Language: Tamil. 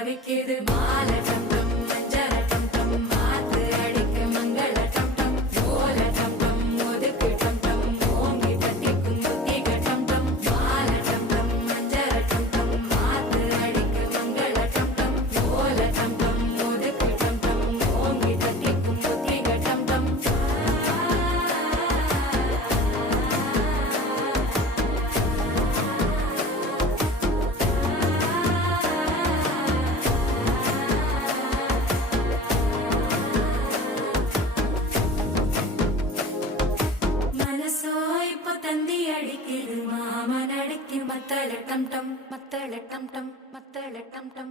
தவிக்குது மாலை டம் டம் மஞ்சள டம் டம் மாத்து அடிக்க மங்கள டம் டம் ஓல டம் டம் ஒதுக்கு டம் டம் ஓங்கி தட்டிக்கும் புத்திக டம் டம் மாலை டம் டம் மஞ்சள டம் டம் மாத்து அடிக்க மங்கள டம் டம் ஓல டம் டம் ஒதுக்கு டம் டம் ஓங்கி தட்டிக்கும் புத்திக டம் டம் മനസ്സോ ഇപ്പൊ തന്തി അടിക്കുത് മാമനടിക്ക് മത്തള ടം ടം മത്തള ടം ടം മത്തള ടം ടം